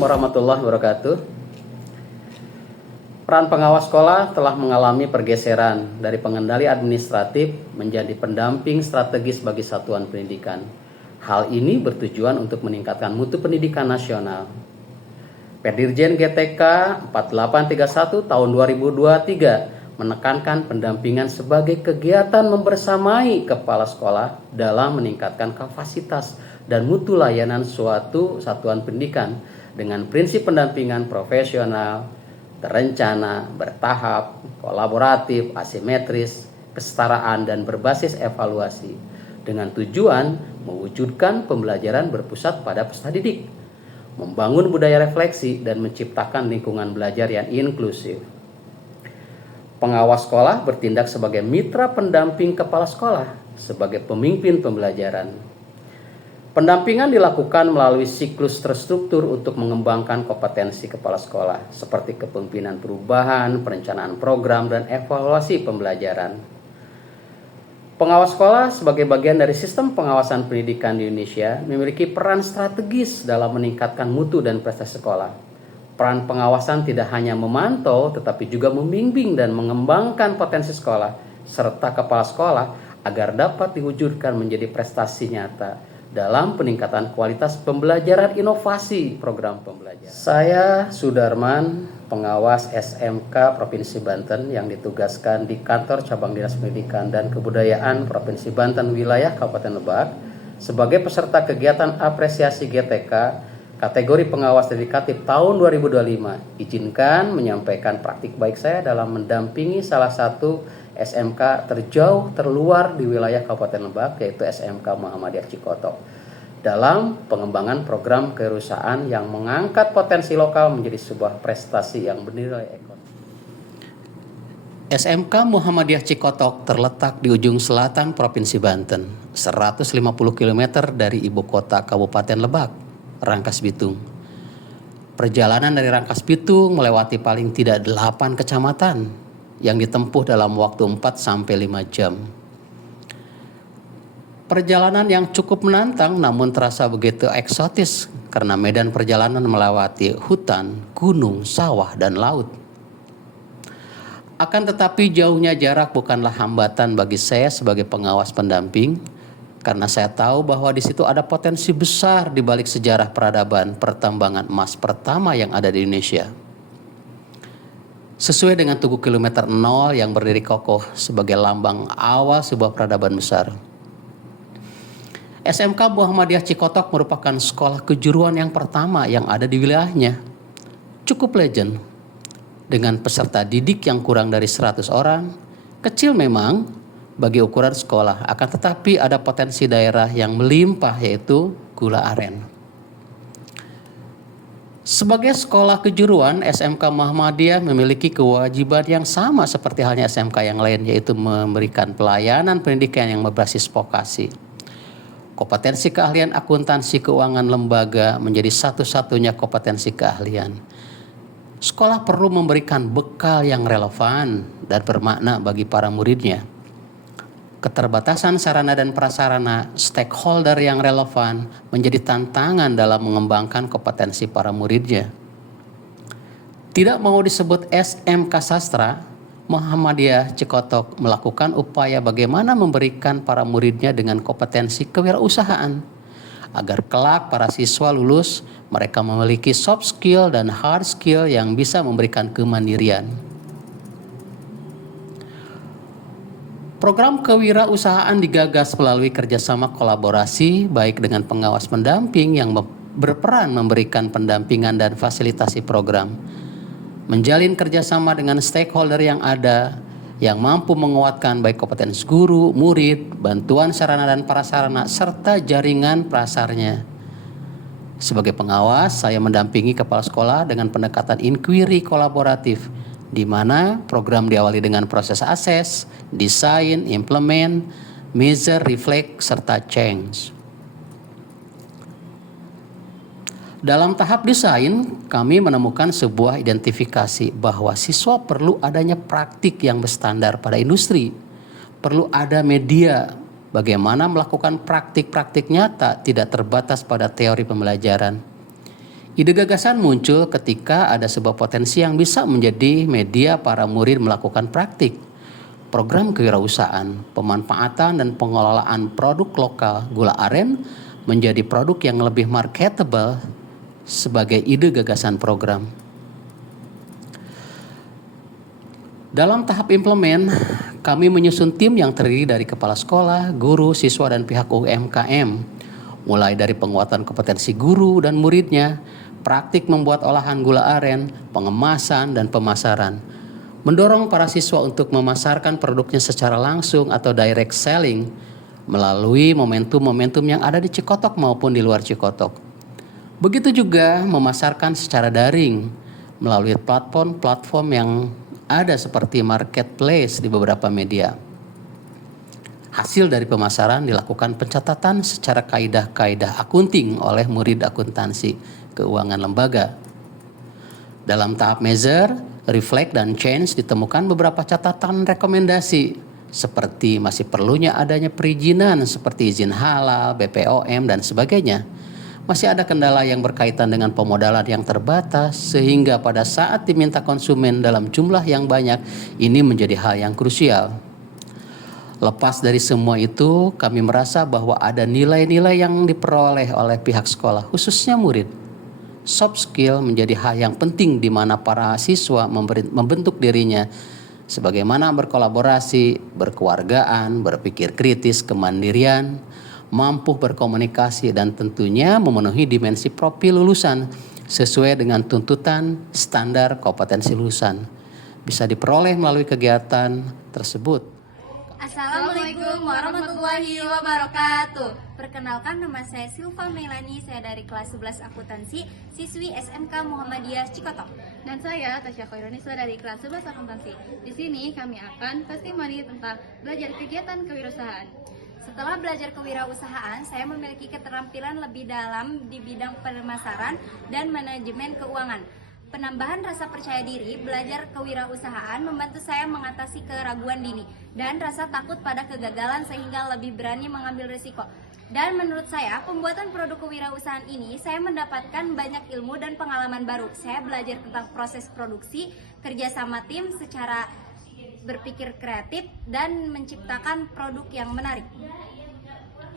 Assalamualaikum warahmatullahi wabarakatuh. Peran pengawas sekolah telah mengalami pergeseran dari pengendali administratif menjadi pendamping strategis bagi satuan pendidikan. Hal ini bertujuan untuk meningkatkan mutu pendidikan nasional. Perdirjen GTK 4831 tahun 2023 menekankan pendampingan sebagai kegiatan membersamai kepala sekolah dalam meningkatkan kapasitas dan mutu layanan suatu satuan pendidikan dengan prinsip pendampingan profesional, terencana, bertahap, kolaboratif, asimetris, kesetaraan, dan berbasis evaluasi dengan tujuan mewujudkan pembelajaran berpusat pada peserta didik, membangun budaya refleksi, dan menciptakan lingkungan belajar yang inklusif. Pengawas sekolah bertindak sebagai mitra pendamping kepala sekolah, sebagai pemimpin pembelajaran. Pendampingan dilakukan melalui siklus terstruktur untuk mengembangkan kompetensi kepala sekolah, seperti kepemimpinan perubahan, perencanaan program, dan evaluasi pembelajaran. Pengawas sekolah sebagai bagian dari sistem pengawasan pendidikan di Indonesia memiliki peran strategis dalam meningkatkan mutu dan prestasi sekolah. Peran pengawasan tidak hanya memantau, tetapi juga membimbing dan mengembangkan potensi sekolah, serta kepala sekolah agar dapat diwujudkan menjadi prestasi nyata dalam peningkatan kualitas pembelajaran inovasi program pembelajaran. Saya Sudarman, pengawas SMK Provinsi Banten yang ditugaskan di Kantor Cabang Dinas Pendidikan dan Kebudayaan Provinsi Banten Wilayah Kabupaten Lebak sebagai peserta kegiatan apresiasi GTK kategori pengawas dedikatif tahun 2025. Izinkan menyampaikan praktik baik saya dalam mendampingi salah satu SMK terjauh terluar di wilayah Kabupaten Lebak, yaitu SMK Muhammadiyah Cikotok, dalam pengembangan program kewirausahaan yang mengangkat potensi lokal menjadi sebuah prestasi yang bernilai ekonomi. SMK Muhammadiyah Cikotok terletak di ujung selatan Provinsi Banten, 150 km dari ibu kota Kabupaten Lebak, Rangkas Bitung. Perjalanan dari Rangkas Bitung melewati paling tidak 8 kecamatan yang ditempuh dalam waktu 4-5 jam. Perjalanan yang cukup menantang namun terasa begitu eksotis karena medan perjalanan melewati hutan, gunung, sawah, dan laut. Akan tetapi jauhnya jarak bukanlah hambatan bagi saya sebagai pengawas pendamping, karena saya tahu bahwa di situ ada potensi besar di balik sejarah peradaban pertambangan emas pertama yang ada di Indonesia. Sesuai dengan Tugu Kilometer 0 yang berdiri kokoh sebagai lambang awal sebuah peradaban besar. SMK Muhammadiyah Cikotok merupakan sekolah kejuruan yang pertama yang ada di wilayahnya. Cukup legend, dengan peserta didik yang kurang dari 100 orang, kecil memang bagi ukuran sekolah, akan tetapi ada potensi daerah yang melimpah yaitu gula aren. Sebagai sekolah kejuruan, SMK Muhammadiyah memiliki kewajiban yang sama seperti halnya SMK yang lain, yaitu memberikan pelayanan pendidikan yang berbasis vokasi. Kompetensi keahlian akuntansi keuangan lembaga menjadi satu-satunya kompetensi keahlian. Sekolah perlu memberikan bekal yang relevan dan bermakna bagi para muridnya. Keterbatasan sarana dan prasarana stakeholder yang relevan menjadi tantangan dalam mengembangkan kompetensi para muridnya. Tidak mau disebut SMK Sastra, Muhammadiyah Cikotok melakukan upaya bagaimana memberikan para muridnya dengan kompetensi kewirausahaan, agar kelak para siswa lulus mereka memiliki soft skill dan hard skill yang bisa memberikan kemandirian. Program kewirausahaan digagas melalui kerjasama kolaborasi baik dengan pengawas pendamping yang berperan memberikan pendampingan dan fasilitasi program, menjalin kerjasama dengan stakeholder yang ada, yang mampu menguatkan baik kompetensi guru, murid, bantuan sarana dan prasarana, serta jaringan prasarnya. Sebagai pengawas, saya mendampingi kepala sekolah dengan pendekatan inquiry kolaboratif, di mana program diawali dengan proses assess, desain, implement, measure, reflect, serta change. Dalam tahap desain, kami menemukan sebuah identifikasi bahwa siswa perlu adanya praktik yang berstandar pada industri. Perlu ada media bagaimana melakukan praktik-praktik nyata tidak terbatas pada teori pembelajaran. Ide gagasan muncul ketika ada sebuah potensi yang bisa menjadi media para murid melakukan praktik. Program kewirausahaan, pemanfaatan dan pengelolaan produk lokal gula aren menjadi produk yang lebih marketable sebagai ide gagasan program. Dalam tahap implement, kami menyusun tim yang terdiri dari kepala sekolah, guru, siswa, dan pihak UMKM. Mulai dari penguatan kompetensi guru dan muridnya, praktik membuat olahan gula aren, pengemasan, dan pemasaran. Mendorong para siswa untuk memasarkan produknya secara langsung atau direct selling melalui momentum-momentum yang ada di Cikotok maupun di luar Cikotok. Begitu juga memasarkan secara daring melalui platform-platform yang ada seperti marketplace di beberapa media. Hasil dari pemasaran dilakukan pencatatan secara kaidah-kaidah akunting oleh murid akuntansi keuangan lembaga. Dalam tahap measure, reflect, dan change ditemukan beberapa catatan rekomendasi seperti masih perlunya adanya perizinan seperti izin halal, BPOM, dan sebagainya. Masih ada kendala yang berkaitan dengan pemodalan yang terbatas sehingga pada saat diminta konsumen dalam jumlah yang banyak, ini menjadi hal yang krusial. Lepas dari semua itu, kami merasa bahwa ada nilai-nilai yang diperoleh oleh pihak sekolah, khususnya murid. Soft skill menjadi hal yang penting di mana para siswa membentuk dirinya sebagaimana berkolaborasi, berkeluargaan, berpikir kritis, kemandirian, mampu berkomunikasi, dan tentunya memenuhi dimensi profil lulusan sesuai dengan tuntutan standar kompetensi lulusan. Bisa diperoleh melalui kegiatan tersebut. Assalamualaikum warahmatullahi wabarakatuh. Perkenalkan, nama saya Silva Melani, saya dari kelas 11 akuntansi, siswi SMK Muhammadiyah Cikotok. Dan saya Tasya Khairunnisa dari kelas 11 akuntansi. Di sini kami akan testimoni tentang belajar kegiatan kewirausahaan. Setelah belajar kewirausahaan, saya memiliki keterampilan lebih dalam di bidang pemasaran dan manajemen keuangan. Penambahan rasa percaya diri, belajar kewirausahaan membantu saya mengatasi keraguan dini dan rasa takut pada kegagalan sehingga lebih berani mengambil risiko. Dan menurut saya, pembuatan produk kewirausahaan ini saya mendapatkan banyak ilmu dan pengalaman baru. Saya belajar tentang proses produksi, kerja sama tim secara berpikir kreatif, dan menciptakan produk yang menarik.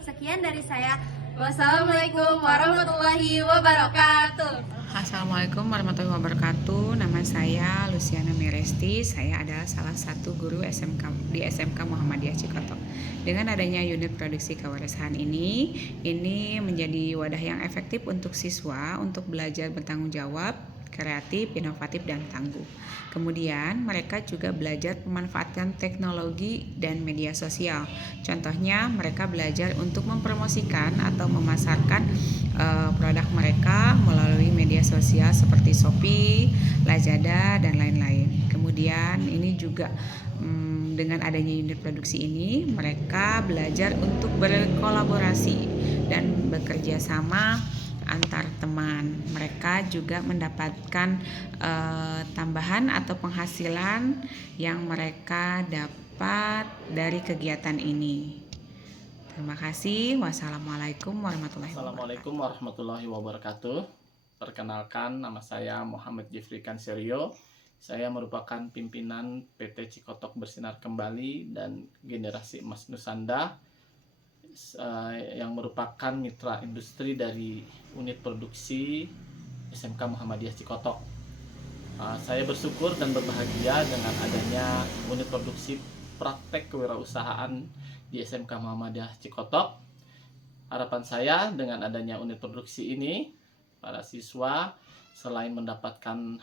Sekian dari saya. Wassalamualaikum warahmatullahi wabarakatuh. Assalamualaikum warahmatullahi wabarakatuh. Nama saya Luciana Meresti. Saya adalah salah satu guru SMK di SMK Muhammadiyah Cikotok. Dengan adanya unit produksi kewirausahaan ini menjadi wadah yang efektif untuk siswa untuk belajar bertanggung jawab, kreatif, inovatif, dan tangguh. Kemudian mereka juga belajar memanfaatkan teknologi dan media sosial. Contohnya mereka belajar untuk mempromosikan atau memasarkan produk mereka melalui media sosial seperti Shopee, Lazada, dan lain-lain. Kemudian ini juga dengan adanya unit produksi ini mereka belajar untuk berkolaborasi dan bekerja sama antar teman. Mereka juga mendapatkan tambahan atau penghasilan yang mereka dapat dari kegiatan ini. Terima kasih. Wassalamualaikum warahmatullahi wabarakatuh. Perkenalkan, nama saya Muhammad Jifri Kanserio. Saya merupakan pimpinan PT Cikotok Bersinar Kembali dan Generasi Emas Nusanda yang merupakan mitra industri dari unit produksi SMK Muhammadiyah Cikotok. Saya bersyukur dan berbahagia dengan adanya unit produksi praktek kewirausahaan di SMK Muhammadiyah Cikotok. Harapan saya dengan adanya unit produksi ini, para siswa selain mendapatkan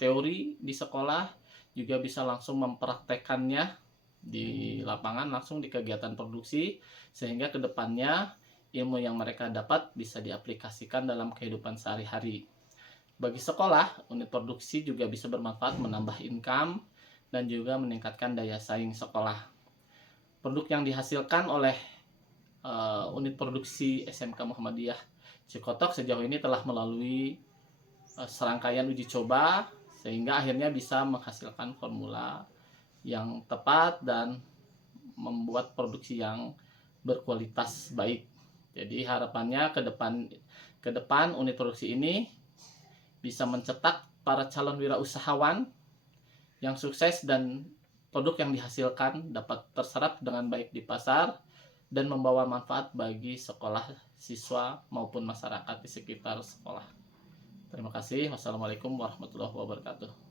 teori di sekolah, juga bisa langsung mempraktekannya di lapangan, langsung di kegiatan produksi, sehingga kedepannya ilmu yang mereka dapat bisa diaplikasikan dalam kehidupan sehari-hari. Bagi sekolah, unit produksi juga bisa bermanfaat menambah income dan juga meningkatkan daya saing sekolah. Produk yang dihasilkan oleh unit produksi SMK Muhammadiyah Cikotok sejauh ini telah melalui serangkaian uji coba, sehingga akhirnya bisa menghasilkan formula yang tepat dan membuat produksi yang berkualitas baik. Jadi harapannya ke depan unit produksi ini bisa mencetak para calon wirausahawan yang sukses dan produk yang dihasilkan dapat terserap dengan baik di pasar dan membawa manfaat bagi sekolah, siswa, maupun masyarakat di sekitar sekolah. Terima kasih. Wassalamualaikum warahmatullahi wabarakatuh.